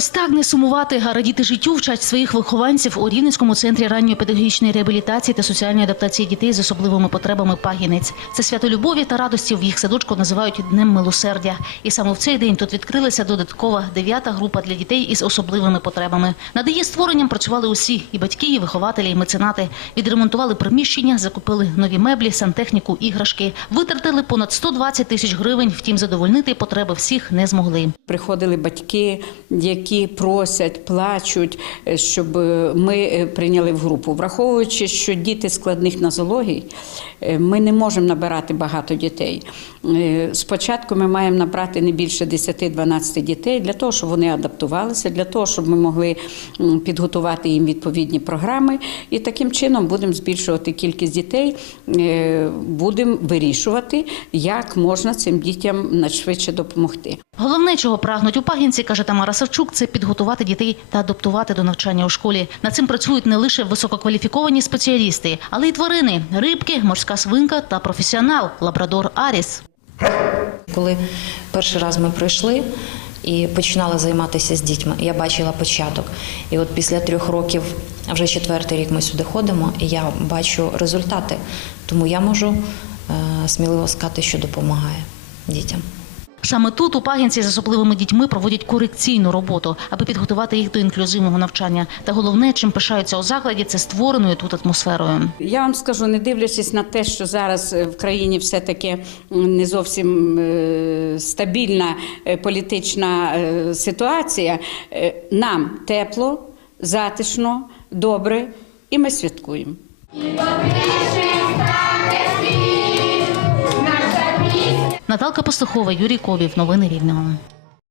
Ось так не сумувати, а радіти життю вчать своїх вихованців у Рівненському центрі ранньої педагогічної реабілітації та соціальної адаптації дітей з особливими потребами пагінець. Це свято любові та радості в їх садочку називають Днем милосердя. І саме в цей день тут відкрилася додаткова дев'ята група для дітей із особливими потребами. Над її створенням працювали усі і батьки, і вихователі, і меценати. Відремонтували приміщення, закупили нові меблі, сантехніку, іграшки. Витратили понад 120 тисяч гривень. Втім, задовольнити потреби всіх не змогли. Приходили батьки, які просять, плачуть, е, щоб е, ми е, прийняли в групу. Враховуючи, що діти складних нозологій, ми не можемо набирати багато дітей. Спочатку ми маємо набрати не більше 10-12 дітей для того, щоб вони адаптувалися, для того, щоб ми могли підготувати їм відповідні програми. І таким чином будемо збільшувати кількість дітей, будемо вирішувати, як можна цим дітям найшвидше допомогти. Головне, чого прагнуть у Пагінці, каже Тамара Савчук, це підготувати дітей та адаптувати до навчання у школі. Над цим працюють не лише висококваліфіковані спеціалісти, але й тварини – рибки, морська свинка та професіонал – лабрадор Аріс. Коли перший раз ми прийшли і починали займатися з дітьми, я бачила початок. І от після трьох років, вже четвертий рік ми сюди ходимо, і я бачу результати. Тому я можу е, сміливо сказати, що допомагає дітям. Саме тут у Пагінці з особливими дітьми проводять корекційну роботу, аби підготувати їх до інклюзивного навчання. Та головне, чим пишаються у закладі, це створеною тут атмосферою. Я вам скажу, не дивлячись на те, що зараз е, в країні все таки не зовсім е, стабільна е, політична ситуація, нам тепло, затишно, добре, і ми святкуємо. Наталка Пастухова, Юрій Ковів. Новини Рівного.